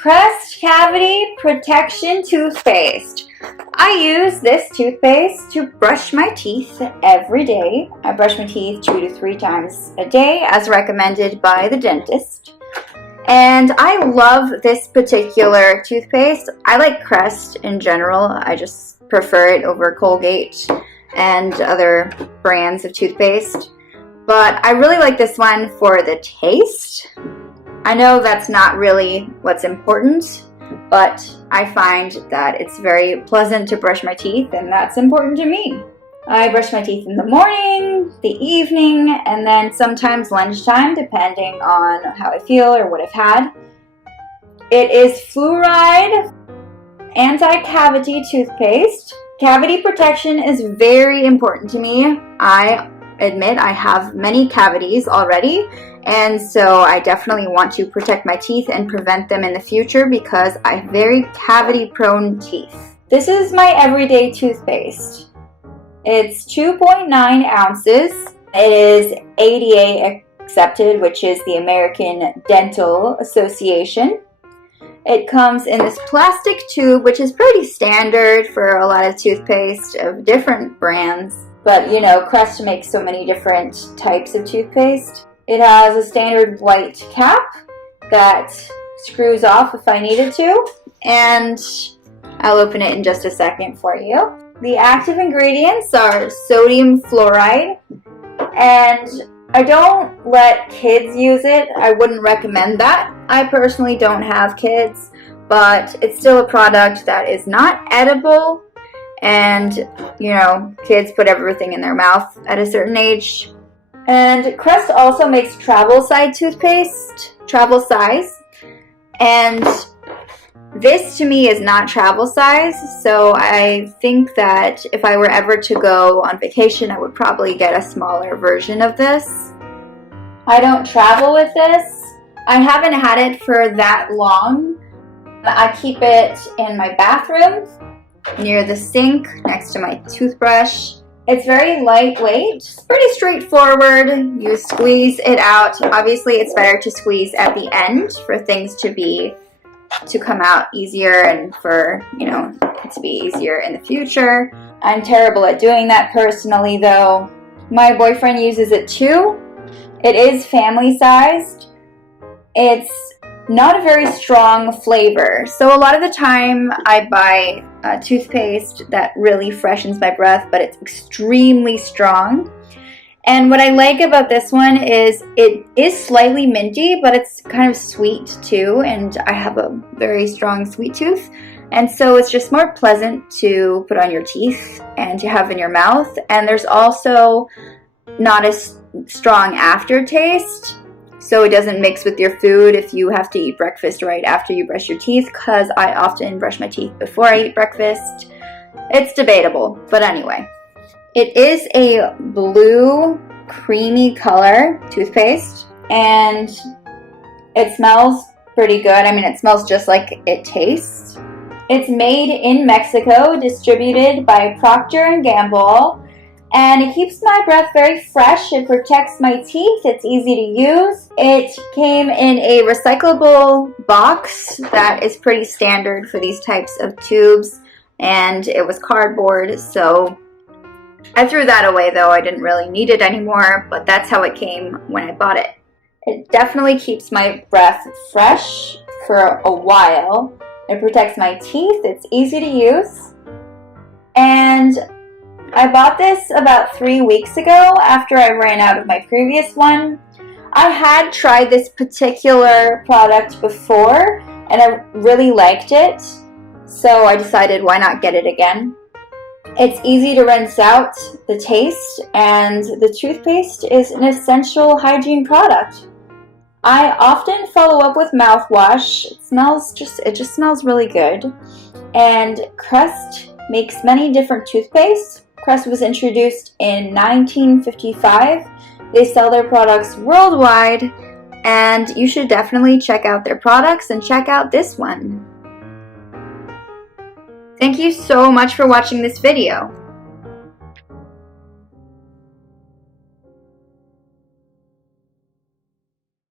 Crest Cavity Protection Toothpaste. I use this toothpaste to brush my teeth every day. I brush my teeth 2 to 3 times a day as recommended by the dentist. And I love this particular toothpaste. I like Crest in general. I just prefer it over Colgate and other brands of toothpaste. But I really like this one for the taste. I know that's not really what's important, but I find that it's very pleasant to brush my teeth, and that's important to me. I brush my teeth in the morning, the evening, and then sometimes lunchtime, depending on how I feel or what I've had. It is fluoride anti-cavity toothpaste. Cavity protection is very important to me. I admit I have many cavities already, and so I definitely want to protect my teeth and prevent them in the future because I have very cavity prone teeth. This is my everyday toothpaste. It's 2.9 ounces. It is ADA accepted, which is the American Dental Association. It comes in this plastic tube, which is pretty standard for a lot of toothpaste of different brands. But you know, Crest makes so many different types of toothpaste. It has a standard white cap that screws off if I needed to, and I'll open it in just a second for you. The active ingredients are sodium fluoride, and I don't let kids use it. I wouldn't recommend that. I personally don't have kids, but it's still a product that is not edible, and you know, kids put everything in their mouth at a certain age. And Crest also makes travel size toothpaste, and this to me is not travel size, so I think that if I were ever to go on vacation, I would probably get a smaller version of this. I don't travel with this. I haven't had it for that long. I keep it in my bathroom, near the sink, next to my toothbrush. It's very lightweight, it's pretty straightforward. You squeeze it out. Obviously, it's better to squeeze at the end for things to come out easier and for, you know, it to be easier in the future. I'm terrible at doing that personally, though. My boyfriend uses it too. It is family sized. It's not a very strong flavor. So a lot of the time I buy toothpaste that really freshens my breath, but it's extremely strong. And what I like about this one is it is slightly minty, but it's kind of sweet too, and I have a very strong sweet tooth. And so it's just more pleasant to put on your teeth and to have in your mouth. And there's also not as strong aftertaste. So it doesn't mix with your food if you have to eat breakfast right after you brush your teeth, because I often brush my teeth before I eat breakfast. It's debatable, but anyway. It is a blue, creamy color toothpaste, and it smells pretty good. I mean, it smells just like it tastes. It's made in Mexico, distributed by Procter & Gamble. And it keeps my breath very fresh. It protects my teeth. It's easy to use. It came in a recyclable box that is pretty standard for these types of tubes. And it was cardboard, so I threw that away, though. I didn't really need it anymore, but that's how it came when I bought it. It definitely keeps my breath fresh for a while. It protects my teeth. It's easy to use. And I bought this about 3 weeks ago after I ran out of my previous one. I had tried this particular product before and I really liked it, so I decided why not get it again. It's easy to rinse out the taste, and the toothpaste is an essential hygiene product. I often follow up with mouthwash. It just smells really good. And Crest makes many different toothpastes. Crest was introduced in 1955. They sell their products worldwide, and you should definitely check out their products and check out this one. Thank you so much for watching this video.